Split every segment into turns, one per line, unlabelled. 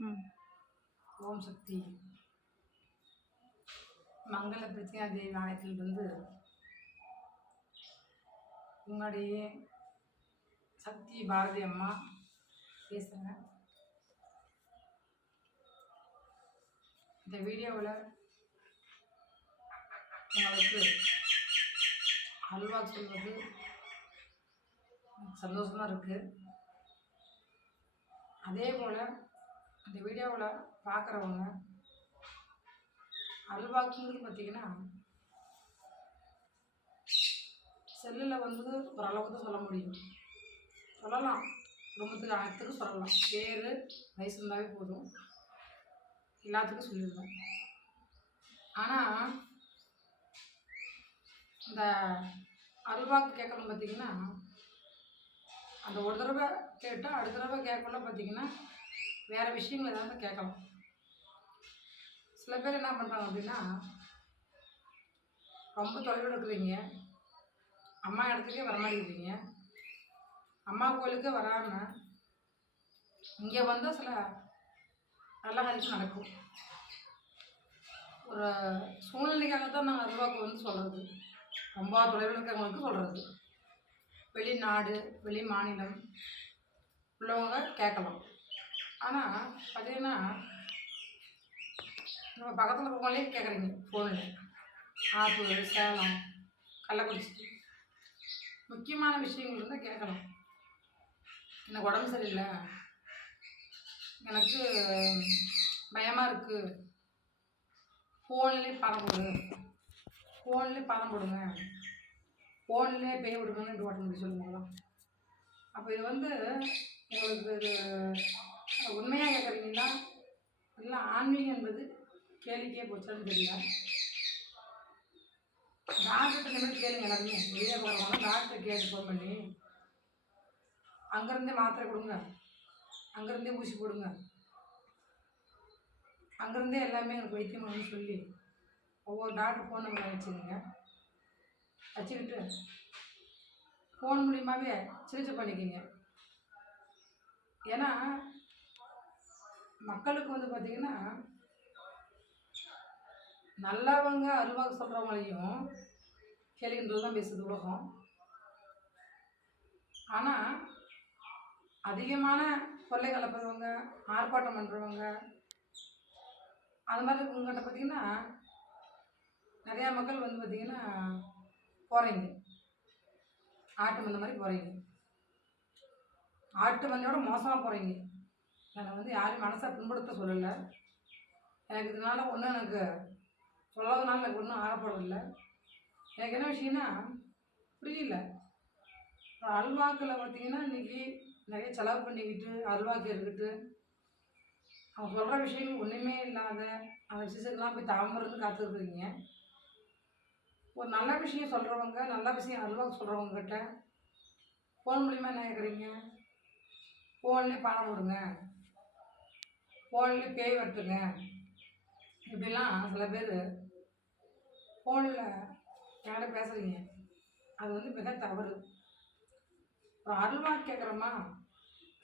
ஓம் சக்தி. மங்கள பிரத்யா தேவி ஆலயத்திலிருந்து உங்களுடைய சக்தி பாரதி அம்மா பேசுகிறேன் இந்த வீடியோவில் உங்களுக்கு அல்வா சொல்வது சந்தோஷமாக இருக்குது அதே போல் இந்த வீடியோவில் பார்க்குறவங்க அல்வாக்குங்கிறது பார்த்தீங்கன்னா செல்லில் வந்து ஓரளவுக்கு தான் சொல்ல முடியும். சொல்லலாம். குடும்பத்துக்கு அனைத்துக்கும் சொல்லலாம். பேர் வயசு இருந்தாவே போதும். எல்லாத்துக்கும் சொல்லிடுவேன் ஆனால் இந்த அல்வாக்கு கேட்கணும் பார்த்தீங்கன்னா அந்த ஒரு தடவை கேட்டால் அடுத்த தடவை கேட்கல பார்த்தீங்கன்னா வேறு விஷயங்கள் ஏதாவது கேட்கலாம். சில பேர் என்ன பண்ணுறாங்க அப்படின்னா ரொம்ப தொலைவில் இருக்கிறீங்க அம்மா இடத்துக்கே வர மாட்டேங்கிறீங்க அம்மா கோயிலுக்கே வராமல் இங்கே வந்தால் சில நல்ல காரியம் நடக்கும். ஒரு சூழ்நிலைக்காக தான் நாங்கள் அருவாக்கு வந்து சொல்கிறது ரொம்ப தொலைவில் இருக்கிறவங்களுக்கு சொல்கிறது வெளிநாடு வெளி மாநிலம் உள்ளவங்க கேட்கலாம். ஆனால் பார்த்தீங்கன்னா நம்ம பக்கத்தில் இருக்கவங்களே கேட்குறீங்க ஃபோனில் ஆத்தூர் சேலம் கள்ளக்குறிச்சி. முக்கியமான விஷயங்கள் இருந்தால் கேட்கலாம் எனக்கு உடம்பு சரியில்லை. எனக்கு பயமாக இருக்குது ஃபோன்லேயே பணம் போடு ஃபோன்லேயே பணம் போடுங்க ஃபோன்லேயே பே விடுங்கன்னு ஓட்ட முடியும் சொல்லுங்களா அப்போ இது வந்து உங்களுக்கு இது உண்மையாக கேட்குறீங்களா எல்லாம் ஆன்மீகம் என்பது கேளிக்கையே போச்சான்னு தெரியல. டாக்டர்கிட்ட இந்த மாதிரி கேளுங்க எல்லாருமே. வெளியே போகிறவங்க டாக்டர் கேட்டு ஃபோன் பண்ணி அங்கேருந்தே மாத்திரை கொடுங்க. அங்கேருந்தே ஊசி போடுங்க. அங்கேருந்தே எல்லாமே எனக்கு வைத்தியம் பண்ணணும்னு சொல்லி ஒவ்வொரு டாக்டர் ஃபோன் நம்பர் வச்சுருங்க வச்சுக்கிட்டு ஃபோன் மூலியமாகவே சிகிச்சை பண்ணிக்கிங்க. ஏன்னா மக்களுக்கு வந்து பார்த்திங்கன்னா நல்லவங்க அருவாக்கு சொல்கிறவங்களையும் கேளுகின்றது தான் பேசுது உலகம். ஆனால் அதிகமான கொள்ளை கலப்புறவங்க ஆர்ப்பாட்டம் பண்ணுறவங்க அது மாதிரி இருக்கவங்ககிட்ட பார்த்திங்கன்னா நிறையா மக்கள் வந்து பார்த்திங்கன்னா போகிறீங்க ஆட்டு மந்த மாதிரி போகிறீங்க ஆட்டு மந்தையோட மோசமாக போகிறீங்க நான் வந்து யாரையும் மனசை புண்படுத்த சொல்லலை. எனக்கு இதனால ஒன்றும் எனக்கு சொல்லாதனால எனக்கு ஒன்றும் ஆகப்படலை. எனக்கு என்ன விஷயம்னா புரியல. இப்போ அல்வாக்கில் பார்த்தீங்கன்னா இன்றைக்கி நிறைய செலவு பண்ணிக்கிட்டு அல்வாக்கு இருக்கிட்டு அவங்க சொல்கிற விஷயங்கள் ஒன்றுமே இல்லாத அந்த விஷயத்துக்கெல்லாம் போய் தாமருந்து காத்துருக்குறீங்க ஒரு நல்ல விஷயம் சொல்கிறவங்க நல்ல விஷயம் அல்வாக்கு சொல்கிறவங்க கிட்ட ஃபோன் மூலிமா என்ன கேட்குறீங்க ஃபோன்லேயே பணம் கொடுங்க ஃபோன்லேயும் பேய் வரட்டுங்க இப்படிலாம் சில பேர் ஃபோனில் என்கிட்ட பேசுகிறீங்க அது வந்து மிக தவறு. அப்புறம் அல்வா கேட்குறோமா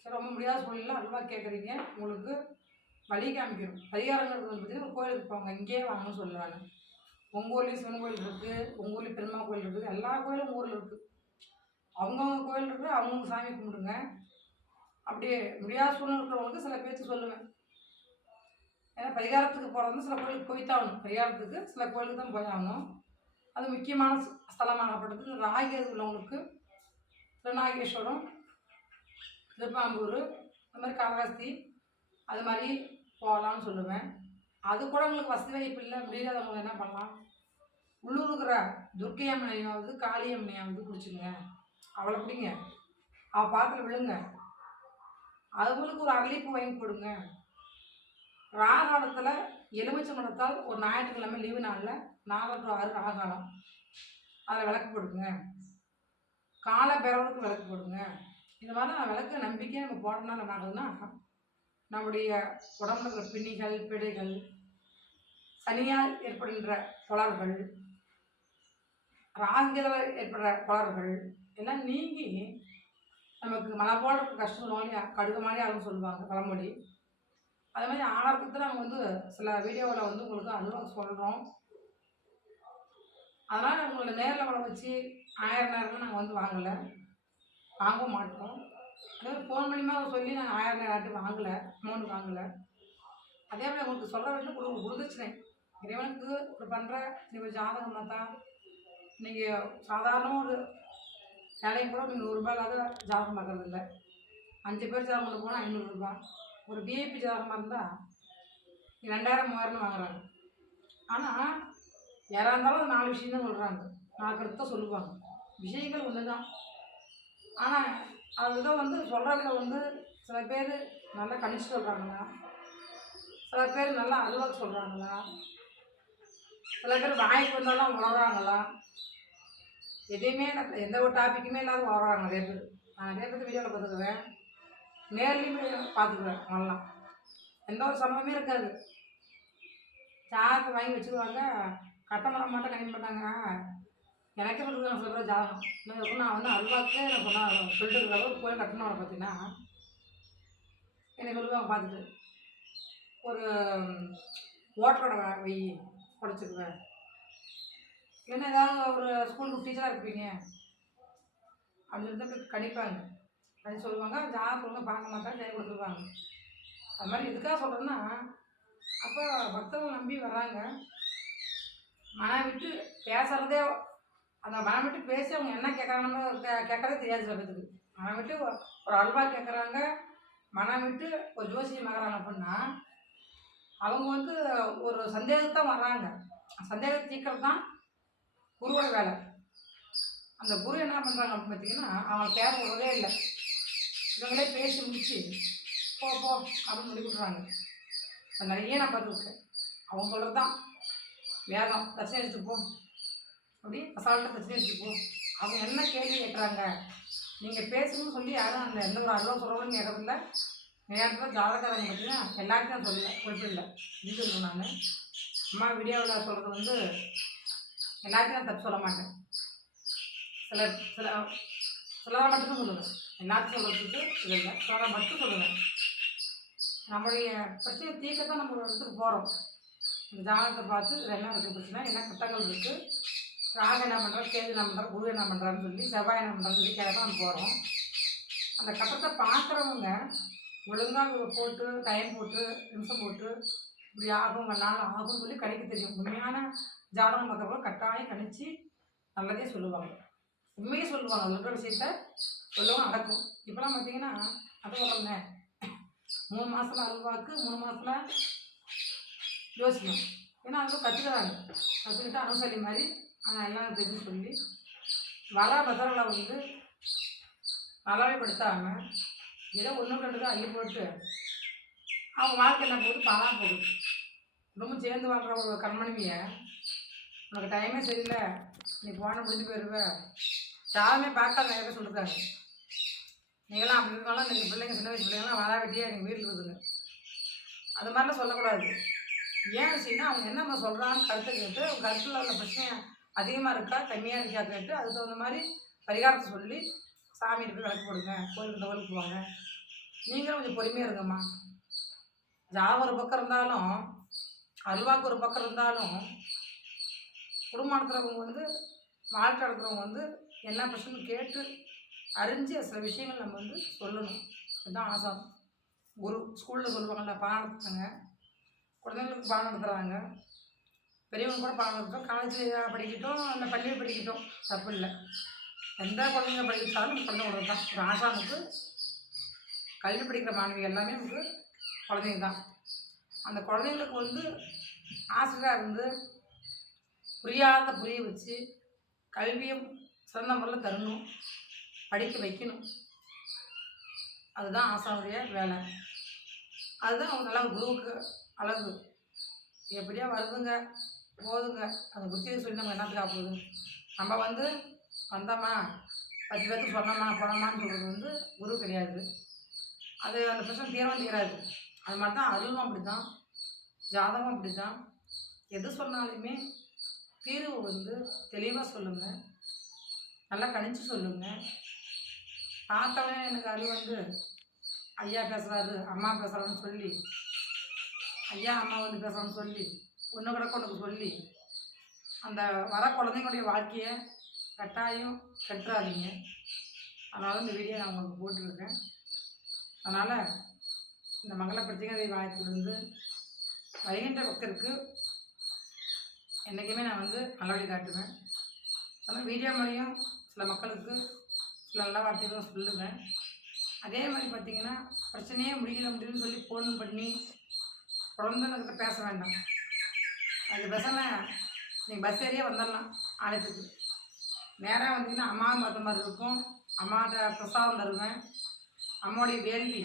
சரி ரொம்ப முடியாத சூழ்நிலை அல்வா கேட்குறீங்க உங்களுக்கு வழி காமிக்கணும் பரிகாரங்கிறது வந்து பார்த்தீங்கன்னா ஒரு கோயிலுக்கு போங்க இங்கேயே வாங்கன்னு சொல்லுவாங்க. உங்கள் ஊர்லேயும் சிவன் கோயில் இருக்குது உங்கள் ஊர்லேயும் பெருமா கோயில் இருக்குது எல்லா கோயிலும் ஊரில் இருக்குது அவங்கவுங்க கோயில் இருக்குது அவங்கவுங்க சாமி கும்பிடுங்க. அப்படியே முடியாத சூழ்நிலை இருக்கிறவங்களுக்கு சில பேச்சு சொல்லுவேன். ஏன்னா பரிகாரத்துக்கு போகிறது சில கோயிலுக்கு போய்த்தான் ஆகணும். பரிகாரத்துக்கு சில கோயிலுக்கு தான் போய் ஆகணும். அது முக்கியமான ஸ்- ஸ்தலமாகப்பட்டது. இந்த உள்ளவங்களுக்கு திருநாகேஸ்வரம் திருப்பாம்பூர் இந்த மாதிரி காளஹஸ்தி அது மாதிரி போகலான்னு சொல்லுவேன். அது கூட உங்களுக்கு வசதி வாய்ப்பு இல்லை. முடியாதவங்க என்ன பண்ணலாம்? உள்ளூர் இருக்கிற துர்க்கை அம்மனையாவது காளி அம்மனையாவது பிடிச்சிங்க அவளை பிடிங்க அவள் பார்த்துட்டு விழுங்க. அவங்களுக்கு ஒரு அரளிப்பு வாங்கி கொடுங்க. ராகாலத்தில் எலுமிச்சை மரத்தால் ஒரு ஞாயிற்றுக்கிழமை லீவு நாளில் நாலு டு ஆறு ராகாலம். அதில் விளக்கு போடுங்க. கால பிறவருக்கு விளக்கு போடுங்க. இந்த மாதிரி நான் விளக்கு நம்பிக்கை நம்ம போடணும்னா என்ன ஆகுதுன்னா நம்முடைய உடம்புல இருக்கிற பிணிகள் பிடைகள் சனியால் ஏற்படுகின்ற குளறுகள் ராகியதால் ஏற்படுற குளறுகள் எல்லாம் நீங்கி நமக்கு மலை போல கஷ்டம் இல்லையா? கடுகு மாதிரி ஆகும் சொல்லுவாங்க பழமொழி. அதே மாதிரி ஆகிறதுக்கு நாங்கள் வந்து சில வீடியோவில் வந்து உங்களுக்கு அனுபவம் சொல்கிறோம் அதனால் உங்களை நேரில் வர வச்சு ஆயிரம் நேரம்லாம் நாங்கள் வந்து வாங்கலை. வாங்க மாட்டோம். அதே ஃபோன் மூலிமா சொல்லி நாங்கள் ஆயிரம் நேரம் வாங்கலை அமௌண்ட் வாங்கலை. அதே மாதிரி உங்களுக்கு சொல்கிற வேண்டும் ஒரு கொடுத்துச்சுனே இறைவனுக்கு இப்படி பண்ணுற நீங்கள் ஜாதகம் பார்த்தா நீங்கள் சாதாரண ஒரு வேலையும் கூட நீங்கள் நூறுரூபா இல்லாத ஜாதகம் பார்க்கறது இல்லை அஞ்சு பேர் ஜாதகம் கொண்டு போனால் ஐநூறுரூபா ஒரு விஐபி ஜாதகமாக இருந்தால் ரெண்டாயிரம் மூவாயிரம்னு வாங்குறாங்க. ஆனால் யாராக இருந்தாலும் அது நாலு விஷயம் தான் சொல்கிறாங்க நாலு கருத்து தான் சொல்லுவாங்க. விஷயங்கள் ஒன்று தான் ஆனால் அதுதான் வந்து சொல்கிறதுல வந்து சில பேர் நல்லா கணிச்சு சொல்கிறாங்களா சில பேர் நல்லா அலுவலக சொல்கிறாங்களா சில பேர் வாய்ப்பு வந்தாலும் வளர்கிறாங்களா எதையுமே எந்த ஒரு டாப்பிக்குமே இல்லாத உணர்றாங்க நிறைய பேர். நான் நிறைய பேர் வீடியோவில் பார்த்துக்குவேன் நேர்லேயுமே பார்த்துக்குவேன் அவங்களாம் எந்த ஒரு சம்பவமே இருக்காது. ஜாதகத்தை வாங்கி வச்சுருவாங்க கட்ட மரம் மட்டும் கணிக்க மாட்டாங்க எனக்கே சொல்லுது நான் சொல்கிற ஜாதகம். நான் நான் வந்து அல்வாக்கே நான் சொன்னால் சொல்லிட்டு இருக்கிற அளவுக்கு போய் கட்டணும் பார்த்தீங்கன்னா என்னை சொல்லுவாங்க பார்த்துட்டு. ஒரு ஓட்டரோட வெய் படிச்சிருவேன் இல்லைன்னா ஏதாவது ஒரு ஸ்கூலுக்கு டீச்சராக இருப்பீங்க. அப்படின்னு சொல்லிட்டு கணிப்பாங்க. அது சொல்லுவாங்க. ஜாதகம் சொல்லுவாங்க பார்க்க மாட்டாங்க கை கொடுத்துருவாங்க. அது மாதிரி எதுக்காக சொல்கிறேன்னா அப்போ பக்தர்கள் நம்பி வர்றாங்க. மனம் விட்டு பேசுகிறதே அந்த மனம் விட்டு பேசி அவங்க என்ன கேட்குறாங்கன்னு கே கேட்குறதே தெரியாது சில பேத்துக்கு. மனம் விட்டு ஒரு அல்வா கேட்குறாங்க மனம் விட்டு ஒரு ஜோசியம் ஆகிறாங்க அப்படின்னா அவங்க வந்து ஒரு சந்தேகத்தான் வர்றாங்க. சந்தேகத்தை தீக்கிறது தான் குருவோட வேலை. அந்த குரு என்ன பண்ணுறாங்க அப்படின்னு பார்த்தீங்கன்னா அவங்க பேர் விடவே இல்லை. இவங்களே பேசி முடிச்சு போ போ அப்படின்னு சொல்லி விட்றாங்க இப்போ நிறைய நான் பார்த்துருக்கேன் அவங்க சொல்கிறது தான் வேகம் தட்சணை எடுத்து போ. அப்படி அசால்ட்டாக தட்சணை எடுத்து போ. அவங்க என்ன கேள்வி கேட்குறாங்க நீங்கள் பேசணும்னு சொல்லி யாரும் அந்த எந்த ஒரு அருவா சொல்கிறவங்களும் கேட்கறதில்ல நேரத்தில் ஜாதகரங்க பார்த்தீங்கன்னா எல்லாருக்கும் நான் சொல்லல குறிப்பிடல. இது சொல்லுவேன் நான். அம்மா வீடியோவில் சொல்கிறது வந்து எல்லாருக்கும் நான் தப்பு சொல்ல மாட்டேன். சில சில சிலரை மட்டும்தான் சொல்லுவேன். எல்லாத்தையும் சொல்கிறதுக்கு இது இல்லை சிலரை மட்டும் சொல்லுங்கள் நம்முடைய பிரச்சனை தீர்க்கத்தான் நம்ம ஒரு இடத்துக்கு போகிறோம் இந்த ஜாதகத்தை பார்த்து இதில் என்ன இருக்குது பிரச்சனை? என்ன கட்டங்கள் இருக்குது ராகு என்ன பண்ணுறோம் கேது என்ன பண்ணுறோம் குரு என்ன பண்ணுறான்னு சொல்லி செவ்வாய் என்ன பண்ணுறான்னு சொல்லி கேட்க நம்ம போகிறோம் அந்த கட்டத்தை பார்க்குறவங்க ஒழுங்காக போட்டு டைம் போட்டு நிமிஷம் போட்டு இப்படி ஆகும் நாள் ஆகும்னு சொல்லி கணிக்க தெரியும். உண்மையான ஜாதகம் பார்க்குறவங்க கட்டாயம் கணிச்சு நல்லதே சொல்லுவாங்க. உண்மையே சொல்லுவாங்க. அதில் இருக்கிற விஷயத்த சொல்லவும் நடக்கும். இப்போலாம் பார்த்தீங்கன்னா அதை சொல்லுங்க மூணு மாதத்துல அல்வாக்கு மூணு மாதத்துல யோசிக்கணும் ஏன்னா அவங்க கற்றுக்கிறாங்க கற்றுக்கிட்டு அனுசரி மாதிரி ஆனால் எல்லாம் தெரிஞ்சு சொல்லி வர பதறலை வந்து நல்லாவைப்படுத்தாமல் ஏதோ ஒன்று ரெண்டு தான் அள்ளி போட்டு அவங்க வாழ்க்கை என்ன போகுது பாலாக போகுது. ரொம்ப சேர்ந்து வாழ்கிற ஒரு கண்மணிவியை உனக்கு டைமே சரியில்லை. நீ போன முடிஞ்சு போயிடுவ யாருமே பார்க்காத நிறைய பேர் சொல்லிருக்காங்க நீங்களாம் அப்படி இருந்தாலும் நீங்கள் பிள்ளைங்க சின்ன வயசு பிள்ளைங்களாம் வாழா எங்கள் வீட்டில் இருக்குதுங்க. அது மாதிரிலாம் சொல்லக்கூடாது. ஏன் விஷயம்னா அவங்க என்ன நம்ம சொல்கிறான்னு கருத்தை கேட்டு கருத்தில் உள்ள பிரச்சனை அதிகமாக இருக்கா கம்மியாக இருக்கா கேட்டு அதுக்கு தகுந்த மாதிரி பரிகாரத்தை சொல்லி சாமி போய் விளக்கு போடுங்க கோயிலுக்கு கோயிலுக்கு போவாங்க. நீங்களும் கொஞ்சம் பொறுமையாக இருங்கம்மா. ஜாவ ஒரு பக்கம் இருந்தாலும் அல்வாக்கு ஒரு பக்கம் இருந்தாலும் குடும்பம் நடத்துகிறவங்க வந்து வாழ்க்கை நடத்துகிறவங்க வந்து என்ன பிரச்சனை கேட்டு அறிஞ்சு சில விஷயங்கள் நம்ம வந்து சொல்லணும். இதுதான் ஆசை குரு ஸ்கூலில் சொல்லுவாங்கள்ல பாடம் நடத்துறாங்க குழந்தைங்களுக்கு பாடம் நடத்துகிறாங்க பெரியவங்க கூட பாடம் நடத்துகிறோம் காலேஜ் படிக்கட்டும் அந்த பள்ளியில் படிக்கட்டும். தப்பு இல்லை. எந்த குழந்தைங்க படிக்கிட்டாலும் குழந்தை உடல் தான். ஒரு ஆசாமுக்கு கல்வி படிக்கிற மாணவிகள் எல்லாமே நமக்கு குழந்தைங்க தான். அந்த குழந்தைங்களுக்கு வந்து ஆசிரியராக இருந்து புரியாத புரிய வச்சு கல்வியும் சிறந்த முறையில் தரணும். படிக்க வைக்கணும். அதுதான் ஆசாவுடைய வேலை. அதுதான் அவங்க நல்லா குருவுக்கு அழகு. எப்படியா வருதுங்க போதுங்க. அந்த புத்தியை சொல்லி நம்ம என்ன ஆகுது நம்ம வந்து வந்தோமா? பத்து பேருக்கு சொன்னோமா போனோமான்னு சொல்கிறது வந்து குரு கிடையாது. அது அந்த பிரச்சனை தீரவும் தீராது அது மாதிரி தான் அருளும் அப்படி தான் ஜாதகம் அப்படி தான் எது சொன்னாலுமே தீர்வு வந்து தெளிவாக சொல்லுங்கள் நல்லா கணிச்சு சொல்லுங்கள் பார்த்தவனே எனக்கு அது வந்து ஐயா பேசுகிறாரு அம்மா பேசுகிறான்னு சொல்லி ஐயா அம்மா வந்து பேசுகிறான்னு சொல்லி ஒன்று கூட ஒன்றுக்கு சொல்லி அந்த வர குழந்தைங்களுடைய வாழ்க்கையை கட்டாயம் கட்டுறாதீங்க. அதனால் இந்த வீடியோ நான் உங்களுக்கு போட்டிருக்கேன். அதனால் இந்த மங்கள பிரச்சனை வாய்ப்பிலிருந்து வருகின்ற பக்தருக்கு என்றைக்குமே நான் வந்து நல்லபடி காட்டுவேன். அதனால் வீடியோ மூலியம் சில மக்களுக்கு நல்ல வார்த்தைகளும் சொல்லுவேன் அதே மாதிரி பார்த்தீங்கன்னா பிரச்சனையே முடியல முடியலன்னு சொல்லி ஃபோன் பண்ணி தொடர்ந்து என்கிட்ட பேச வேண்டாம். அது பேசாமல் நீங்கள் பஸ் ஏறியே வந்துடலாம் ஆலயத்துக்கு. நேராக வந்தீங்கன்னா அம்மா பார்த்த மாதிரி இருக்கும். அம்மாட்ட பிரசாதம் தருவேன். அம்மாவுடைய வேள்வி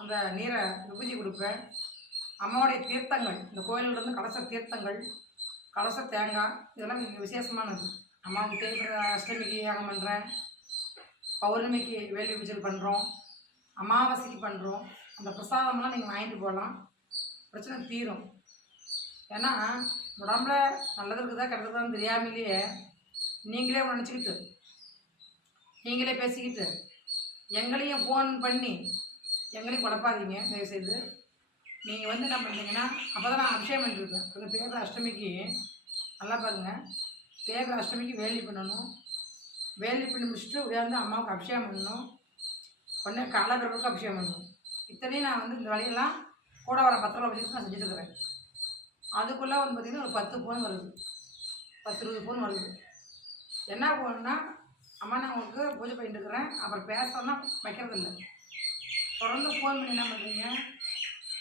அந்த நீரை விபூதி கொடுப்பேன். அம்மாவுடைய தீர்த்தங்கள் இந்த கோயிலில் இருந்து கலச தீர்த்தங்கள் கலச தேங்காய் இதெல்லாம் மிக விசேஷமானது. அம்மாவுக்கு தேய்பிர அஷ்டமிக்கு யாகம் பண்ணுறேன் பௌர்ணமிக்கு வேள்வி பூஜை பண்ணுறோம் அமாவாசைக்கு பண்ணுறோம் அந்த பிரசாதம்லாம் நீங்கள் வாங்கிட்டு போகலாம். பிரச்சனை தீரும். ஏன்னா உடம்புல நல்லது இருக்குதா கெட்டதுதான் தெரியாமலேயே நீங்களே நினச்சிக்கிட்டு நீங்களே பேசிக்கிட்டு எங்களையும் ஃபோன் பண்ணி எங்களையும் குழப்பாதீங்க. தயவுசெய்து. நீங்கள் வந்து என்ன பண்ணுறீங்கன்னா அப்போ தான் நான் அபிஷேகம் பண்ணிருக்கேன் இப்போ தேர்தல் அஷ்டமிக்கு நல்லா பாருங்கள் தேர்தல் அஷ்டமிக்கு வேலி பண்ணணும். வேலி பண்ணி முடிச்சுட்டு உட்காந்து அம்மாவுக்கு அபிஷேகம் பண்ணணும். உடனே காலப்பிரபுக்கு அபிஷேகம் பண்ணணும். இத்தனையும் நான் வந்து இந்த வழியெல்லாம் கூட வர பத்திரம் வச்சுட்டு நான் செஞ்சுட்டு இருக்கிறேன் அதுக்குள்ளே வந்து பார்த்திங்கன்னா ஒரு பத்து ஃபோன் வருது. பத்து இருபது ஃபோன் வருது. என்ன ஃபோன்னா அம்மா நான் உங்களுக்கு பூஜை பண்ணிட்டு இருக்கிறேன் அப்புறம் பேசணும்னா வைக்கிறது இல்லை தொடர்ந்து ஃபோன் பண்ணி என்ன பண்ணுறீங்க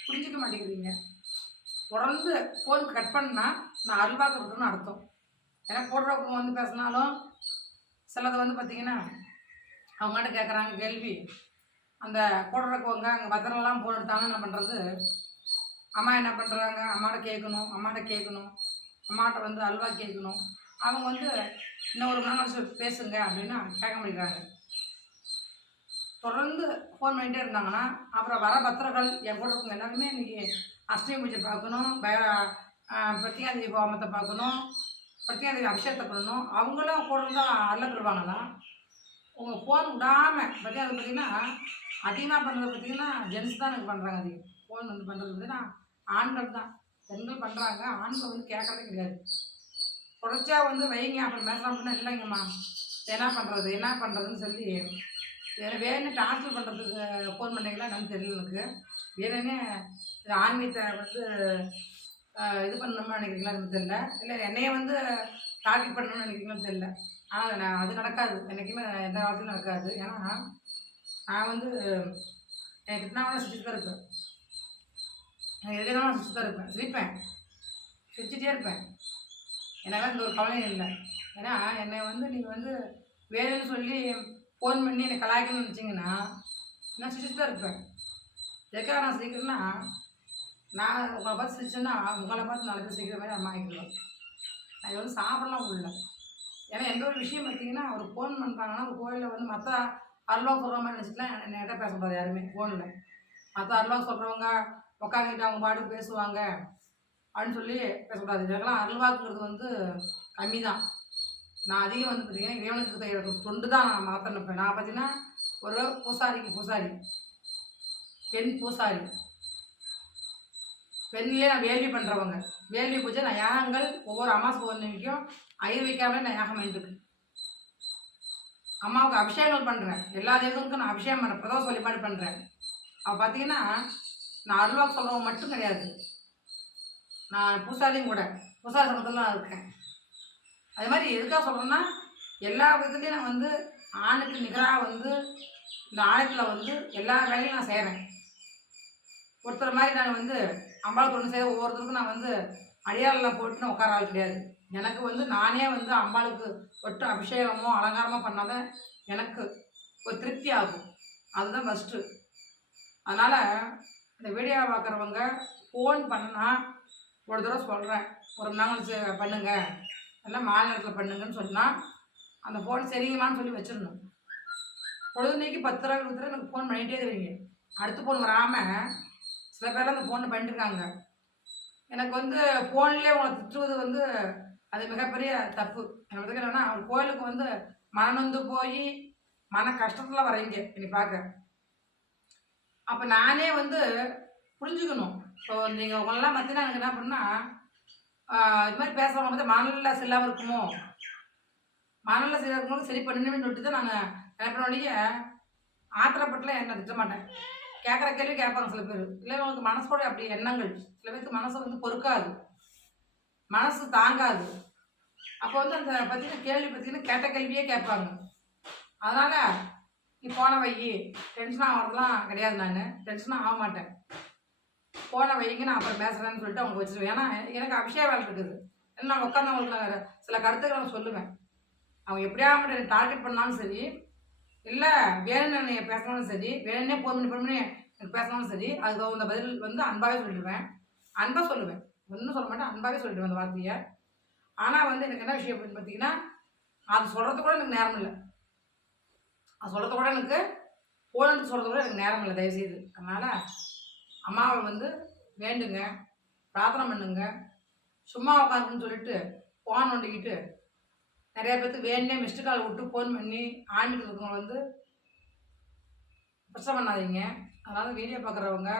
புரிஞ்சிக்க மாட்டேங்கிறீங்க. தொடர்ந்து ஃபோன் கட் பண்ணால் நான் அல்வாக்கு இருக்குன்னு அர்த்தம். ஏன்னா போடுறவங்க வந்து பேசினாலும் சிலது வந்து பார்த்தீங்கன்னா அவங்ககிட்ட கேட்குறாங்க கேள்வி. அந்த போடுறக்கவங்க அங்கே பத்திரம்லாம் போட்டுட்டாங்க என்ன பண்ணுறது அம்மா என்ன பண்ணுறாங்க அம்மாட்ட கேட்கணும் அம்மாட்ட கேட்கணும் அம்மாட்ட வந்து அல்வா கேட்கணும் அவங்க வந்து இன்னும் ஒரு மணி நேரம் பேசுங்க அப்படின்னா கேட்க மாட்டேங்கிறாங்க. தொடர்ந்து ஃபோன் பண்ணிகிட்டே இருந்தாங்கன்னா அப்புறம் வர பத்திரங்கள் என் கூட இருக்கவங்க எல்லாருமே இன்றைக்கி அஷ்டமி பூஜை பார்க்கணும் பய பிரத்தியாதேவி ஹோமத்தை பார்க்கணும் பிரத்தியாதேவி அபிஷேகத்தை பண்ணணும். அவங்களும் கூட இருந்தால் அல்ல பெறுவாங்களா உங்கள் ஃபோன் விடாமல் பிரத்தியாதேவி பார்த்தீங்கன்னா அதிகமாக பண்ணுறது பார்த்தீங்கன்னா ஜென்ஸ் தான் எனக்கு பண்ணுறாங்க அதிகம் ஃபோன் வந்து பண்ணுறது பார்த்தீங்கன்னா ஆண்கள் தான். பெண்கள் பண்ணுறாங்க ஆண்கள் வந்து கேட்கறதே கிடையாது. தொடர்ச்சியாக வந்து வைங்க அப்புறம் பேசலாம் அப்படின்னா இல்லைங்கம்மா என்ன பண்ணுறது என்ன பண்ணுறதுன்னு சொல்லி வேறு வேணும் டார்ச்சர் பண்ணுறதுக்கு ஃபோன் பண்ணீங்களா என்னன்னு தெரியல எனக்கு. வேறேனே ஆன்மீகத்தை வந்து இது பண்ணணுமா நினைக்கிறீங்களா எனக்கு தெரியல. இல்லை என்னைய வந்து டார்கெட் பண்ணணும்னு நினைக்கிறீங்களா தெரியல. ஆனால் நான் அது நடக்காது. என்றைக்குமே எந்த காலத்துலையும் நடக்காது. ஏன்னா நான் வந்து எனக்கு திட்டினாலும் சிரிச்சுட்டு தான் இருப்பேன். எனக்கு எதுனாலும் சிரிச்சு தான் இருப்பேன். சிரிப்பேன். சிரிச்சிட்டே இருப்பேன். எனக்கு இந்த ஒரு கவலையும் இல்லை. ஏன்னா என்னை வந்து நீங்கள் வந்து வேணும்னு சொல்லி ஃபோன் பண்ணி என்னை கலாய்க்கணும்னு நினச்சிங்கன்னா நான் சிரிச்சு தான் இருப்பேன். எதுக்காக நான் சிரிக்கிறேன்னா நான் உங்களை பார்த்து சிரிச்சேன்னா உங்களை பார்த்து நாலு பேர் சிரிக்கிற மாதிரி அம்மா ஆகிக்கலாம் நான் இது வந்து சாப்பிடலாம் முடியல ஏன்னா எந்த ஒரு விஷயம் பார்த்தீங்கன்னா அவர் ஃபோன் பண்ணுறாங்கன்னா ஒரு கோயிலில் வந்து மற்ற அருளா சொல்கிற மாதிரி நினச்சிக்கலாம் என்கிட்ட பேசக்கூடாது யாருமே ஃபோனில் மற்ற அருவா சொல்கிறவங்க உட்காந்துக்கிட்டு அவங்க பாட்டுக்கு பேசுவாங்க அப்படின்னு சொல்லி பேசக்கூடாது இதெல்லாம் அருள்வாக்குங்கிறது வந்து கம்மி தான் நான் அதிகம் வந்து பார்த்தீங்கன்னா இறைவனுக்கு செய்கிற தொண்டு தான் நான் மாற்றினப்பேன் நான் பார்த்தீங்கன்னா ஒரு பூசாரிக்கு பூசாரி பெண் பூசாரி. பெண்ணிலே நான் வேள்வி பண்ணுறவங்க வேள்வி பூஜை நான் யாகங்கள் ஒவ்வொரு அமாசு பௌர்ணமிக்கும் ஐயர் வைக்காமலே நான் யாகம் பண்ணிட்டுருக்கு அம்மாவுக்கு அபிஷேகங்கள் பண்ணுறேன் எல்லா தெய்வங்களுக்கும் நான் அபிஷேகம் பண்ணுறேன் பிரதோஷ வழிபாடு பண்ணுறேன் அப்போ பார்த்தீங்கன்னா நான் அருள்வாக்கு சொல்கிறவங்க மட்டும் கிடையாது. நான் பூசாரியும் கூட பூசாரி சமத்தில் நான் இருக்கேன். அது மாதிரி எதுக்காக சொல்கிறேன்னா எல்லா விதத்துலேயும் நான் வந்து ஆணுக்கு நிகராக வந்து இந்த ஆலயத்தில் வந்து எல்லா வேலையும் நான் செய்கிறேன் ஒருத்தர் மாதிரி நான் வந்து அம்பாளுக்கு ஒன்று செய்ய ஒவ்வொருத்தருக்கும் நான் வந்து அடியாளெலாம் போட்டு நான் உட்கார ஆள் கிடையாது. எனக்கு வந்து நானே வந்து அம்பாளுக்கு ஒட்டு அபிஷேகமோ அலங்காரமோ பண்ணாதான் எனக்கு ஒரு திருப்தி ஆகும். அதுதான் ஃபஸ்ட்டு அதனால் இந்த வீடியோ பார்க்குறவங்க ஃபோன் பண்ணால் ஒரு தடவை சொல்கிறேன் ஒரு மணி நேரம் கழிச்சு பண்ணுங்க. இல்லை மாலை நேரத்தில் பண்ணுங்கன்னு சொன்னால் அந்த ஃபோன் சரிங்கம்மான்னு சொல்லி வச்சிடணும். பொழுதுனைக்கு பத்து ரூபா இருபது ரூபா எனக்கு ஃபோன் பண்ணிகிட்டே இருக்கிறீங்க அடுத்த ஃபோன் வராமல் சில பேர்லாம் அந்த ஃபோனை பண்ணிட்டுருக்காங்க எனக்கு வந்து ஃபோன்லேயே உங்களை திட்டுவது வந்து அது மிகப்பெரிய தப்பு. எனக்கு வந்து என்னன்னா ஒரு கோயிலுக்கு வந்து மனநொந்து போய் மன கஷ்டத்தில் வரீங்க என்னை பார்க்க. அப்போ நானே வந்து புரிஞ்சுக்கணும். ஸோ நீங்கள் உங்களெல்லாம் மத்தினா எனக்கு என்ன பண்ணால் இது மாதிரி பேசுகிறவங்க வந்து மனநல்ல சரியில்லாமல் இருக்குமோ? மனநிலை சரியாக இருக்கும்போது சரி பண்ணணும்னு சொல்லிட்டு தான் நான் என்ன ஒழிய ஆத்திரப்பட்டுலாம் என்ன திட்ட மாட்டேன் கேட்குற கேள்வி கேட்பாங்க சில பேர். இல்லை உங்களுக்கு மனசோட அப்படி எண்ணங்கள். சில பேருக்கு மனசு வந்து பொறுக்காது. மனசு தாங்காது. அப்போ வந்து அந்த பார்த்தீங்கன்னா கேள்வி பார்த்தீங்கன்னா கேட்ட கேள்வியே கேட்பாங்க. அதனால் நீ போன வையி டென்ஷனாக ஆகிறதுலாம் கிடையாது நான். டென்ஷனாக ஆக மாட்டேன். போன வைங்க நான் அப்புறம் பேசுகிறேன்னு சொல்லிட்டு அவங்க வச்சுருவேன். ஏன்னா எனக்கு அபிஷேக வேலை இருக்குது. நான் உட்காந்து அவங்களுக்கு நான் சில கருத்துக்களை நான் சொல்லுவேன். அவங்க எப்படியா மட்டும் டார்கெட் பண்ணாலும் சரி இல்லை வேணும்னு பேசணும்னு சரி வேணும்னே ஃபோன் பண்ணி ஃபோன் பண்ணி எனக்கு பேசினாலும் சரி அதுக்கு தகுந்த பதில் வந்து அன்பாகவே சொல்லிடுவேன். அன்பாக சொல்லுவேன். ஒன்றும் சொல்ல மாட்டேன் அன்பாகவே சொல்லிடுவேன் அந்த வார்த்தையை. ஆனால் வந்து எனக்கு என்ன விஷயம் அப்படின்னு பார்த்தீங்கன்னா அது சொல்கிறது கூட எனக்கு நேரம் இல்லை. அது சொல்கிறது கூட எனக்கு போலன்னு சொல்கிறது கூட எனக்கு நேரம் இல்லை தயவுசெய்து. அதனால் அம்மாவை வந்து வேண்டுங்க பிரார்த்தனை பண்ணுங்க. சும்மா உட்காருன்னு சொல்லிட்டு ஃபோன் நோண்டிக்கிட்டு நிறைய பேர்த்துக்கு வேணே மிஸ்டு கால் விட்டு ஃபோன் பண்ணி ஆண்டுக்கு இருக்கவங்க வந்து பிரச்சனை பண்ணாதீங்க. அதனால் வீடியோ பார்க்குறவங்க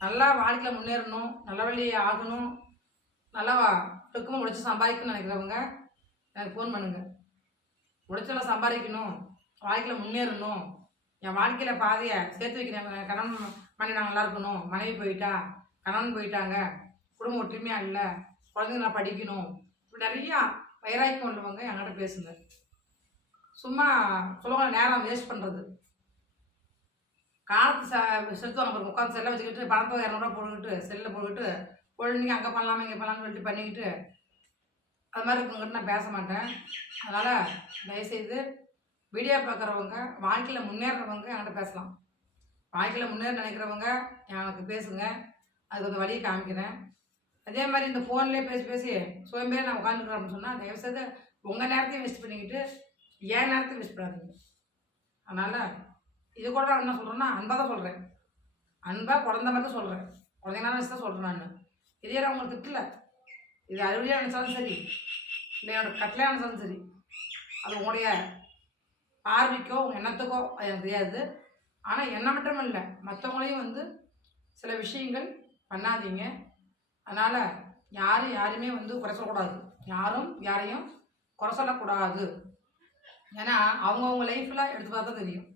நல்லா வாழ்க்கையில் முன்னேறணும் நல்ல வழி ஆகணும் நல்லா டொக்குமா உழைச்சி சம்பாதிக்கணும்னு நினைக்கிறவங்க எனக்கு ஃபோன் பண்ணுங்கள் உழைச்செல்லாம் சம்பாதிக்கணும் வாழ்க்கையில் முன்னேறணும். என் வாழ்க்கையில் பாதையை சேர்த்து வைக்கிறேன் கணவன் மனைவி நாங்கள் நல்லா இருக்கணும். மனைவி போயிட்டா கணவன் போயிட்டாங்க குடும்பம் ஒற்றுமையாக இல்லை குழந்தைங்க நான் படிக்கணும். இப்படி நிறையா வைராய்க்கம் உள்ளவங்க என்கிட்ட பேசுங்க. சும்மா சொல்லுவாங்க நேரம் வேஸ்ட் பண்ணுறது காலத்து ச செலுத்துவாங்க பாருங்க உட்காந்து செல்லை வச்சுக்கிட்டு பணத்தை இரநூறுவா போட்டுக்கிட்டு செல்லில் போட்டுக்கிட்டு பொழுதுங்க அங்கே பண்ணலாமா இங்கே பண்ணலாம்னு சொல்லிட்டு பண்ணிக்கிட்டு அது மாதிரி இருக்கவங்ககிட்ட நான் பேச மாட்டேன். அதனால் தயவுசெய்து வீடியோ பார்க்குறவங்க வாழ்க்கையில் முன்னேறவங்க என்கிட்ட பேசலாம். வாழ்க்கையில் முன்னேற நினைக்கிறவங்க எனக்கு பேசுங்க. அதுக்கு ஒரு வழியை காமிக்கிறேன். அதே மாதிரி இந்த ஃபோன்லேயே பேசி பேசி சோம்பேறி நான் உட்காந்துக்கிறோம்னு சொன்னால் தயவுசெய்து உங்கள் நேரத்தையும் வேஸ்ட் பண்ணிக்கிட்டு என் நேரத்தையும் வேஸ்ட் பண்ணாதீங்க. அதனால் இது கூட நான் என்ன சொல்கிறேன்னா அன்பாக தான் சொல்கிறேன் அன்பாக குழந்த மாதிரி தான் சொல்கிறேன் குழந்தைங்களா நினச்சி தான் சொல்கிறேன் நான். இதே நான் உங்களுக்கு திட்டல. இது அறுவடையாக நினச்சாலும் சரி இல்லை என்னோட கட்டளையாக நினச்சாலும் சரி அது உங்களுடைய பார்வைக்கோ உங்கள் எண்ணத்துக்கோ அது எனக்கு தெரியாது. ஆனால் என்ன மட்டும் இல்லை மற்றவங்களையும் வந்து சில விஷயங்கள் பண்ணாதீங்க. அதனால் யாரும் யாருமே வந்து குறை சொல்லக்கூடாது. யாரும் யாரையும் குறை சொல்லக்கூடாது. ஏன்னா அவங்கவுங்க லைஃப்பில் எடுத்து பார்த்தா தெரியும்.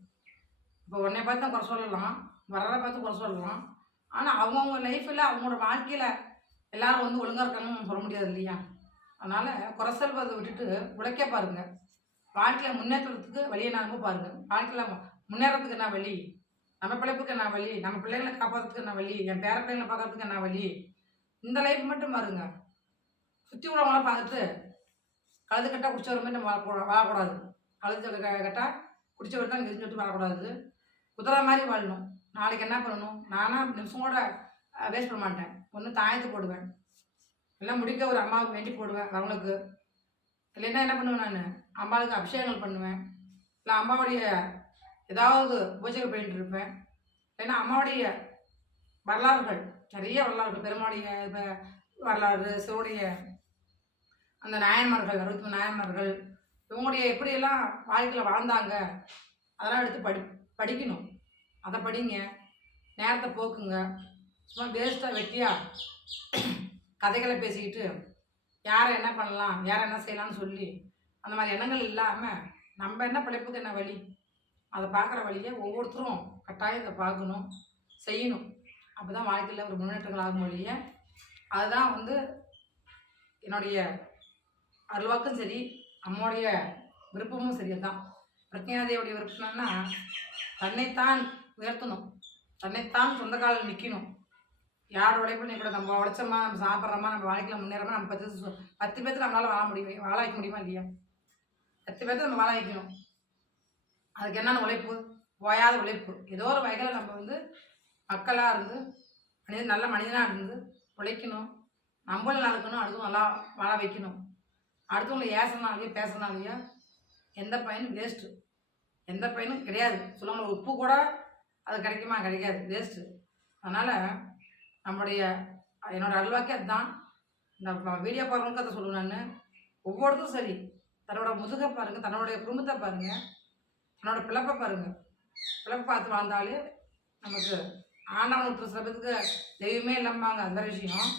இப்போ உன்னை பார்த்து தான் குறை சொல்லலாம். வர்றதை பார்த்து குறை சொல்லலாம். ஆனால் அவங்கவுங்க லைஃப்பில் அவங்களோட வாழ்க்கையில் எல்லோரும் வந்து ஒழுங்காக இருக்காங்கன்னு சொல்ல முடியாது இல்லையா? அதனால் குறை சொல்வதை விட்டுட்டு உழைக்க பாருங்கள் வாழ்க்கையில் முன்னேற்றத்துக்கு வழியை நான் பாருங்கள் வாழ்க்கையில் முன்னேறத்துக்கு என்ன வழி? நம்ம பிழைப்புக்கு என்ன வழி? நம்ம பிள்ளைங்களை காப்பாற்றுறதுக்கு என்ன வழி? என் பேர பிள்ளைங்களை பார்க்கறதுக்கு என்ன வழி? இந்த லைஃப் மட்டும் பாருங்க. சுற்றி உள்ளவங்களாம் பார்த்துட்டு கழுது கட்டால் குடிச்சவர் மாதிரி நம்ம வாழக்கூடா வாழக்கூடாது. கழுது கட்டால் குடிச்சவர் தான் எரிஞ்சு விட்டு வாழக்கூடாது. குதிரை மாதிரி வாழணும். நாளைக்கு என்ன பண்ணணும்? நானாக நிமிஷம் கூட வேஸ்ட் பண்ண மாட்டேன். ஒன்று தாயத்து போடுவேன். எல்லாம் முடிக்க ஒரு அம்மாவுக்கு வேண்டி போடுவேன் அவங்களுக்கு. இல்லைன்னா என்ன பண்ணுவேன் நான்? அம்மாவுக்கு அபிஷேகங்கள் பண்ணுவேன். இல்லை அம்மாவுடைய ஏதாவது பூஜைகள் பண்ணிட்டு இருப்பேன். ஏன்னா அம்மாவுடைய வரலாறுகள். நிறைய வரலாறுகள் பெருமாளுடைய இப்ப வரலாறு சிவனுடைய அந்த நாயன்மார்கள் அறுபத்தி மூணு நாயன்மார்கள் இவங்களுடைய எப்படியெல்லாம் வாழ்க்கையில் வாழ்ந்தாங்க? அதெல்லாம் எடுத்து படி படிக்கணும். அதை படிங்க. நேரத்தை போக்குங்க. சும்மா வேஸ்ட்டாக வெட்டியாக கதைகளை பேசிக்கிட்டு யாரை என்ன பண்ணலாம் யாரை என்ன செய்யலாம்னு சொல்லி அந்த மாதிரி எண்ணங்கள் இல்லாமல் நம்ம என்ன பிழைப்புக்கு என்ன வழி? அதை பார்க்குற வழியை ஒவ்வொருத்தரும் கட்டாயம் இதை பார்க்கணும் செய்யணும். அப்போ தான் வாழ்க்கையில் ஒரு முன்னேற்றங்கள் ஆகும் ஒழிய அதுதான் வந்து என்னுடைய அருள்வாக்கும் சரி அம்மாவுடைய விருப்பமும் சரி தான் பிரத்யாதேவுடைய விருப்பம்னா தன்னைத்தான் உயர்த்தணும். தன்னைத்தான் சொந்த காலில் நிற்கணும் யார் உழைப்பு நீ கூட நம்ம உழைச்சோமா நம்ம சாப்பிட்றோமா நம்ம வாழ்க்கையில் முன்னேறமா நம்ம பத்து பத்து பேர்த்து நம்மளால் வாழ முடியும் வாழ வைக்க முடியுமா இல்லையா? பத்து பேர்த்து நம்ம வாழ வைக்கணும் அதுக்கு என்னென்ன உழைப்பு? ஓயாத உழைப்பு. ஏதோ ஒரு வகையில் நம்ம வந்து மக்களாக இருந்து மனிதன் நல்ல மனிதனாக இருந்து உழைக்கணும். நம்மளும் நடக்கணும் இருக்கணும் அடுத்தும் நல்லா வாழ வைக்கணும். அடுத்தவங்களை ஏசுனாலேயோ பேசுனாலேயோ எந்த பையனும் வேஸ்ட்டு எந்த பையனும் கிடையாது. சொல்லுவாங்க உப்பு கூட அது கிடைக்குமா? கிடைக்காது. வேஸ்ட்டு அதனால் நம்முடைய என்னோடய அல்வாக்கே அதுதான். இந்த வீடியோ பாருங்களுக்கு அதை சொல்லுவேன் நான். ஒவ்வொருத்தரும் சரி தன்னோட முதுகை பாருங்கள் தன்னுடைய குடும்பத்தை பாருங்கள் தன்னோட பிழப்பை பாருங்கள் பிழப்பை பார்த்து வாழ்ந்தாலே நமக்கு ஆண்டவன் விட்டுற சில பேருக்கு தெய்வமே இல்லாமாங்க அந்த விஷயம்.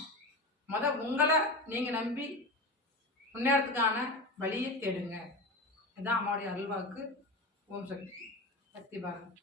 முத உங்களை நீங்கள் நம்பி முன்னேறத்துக்கான வழியை தேடுங்க. இதுதான் அம்மாவுடைய அருள்வாக்கு. ஓம் சக்தி. சக்தி பாரதி.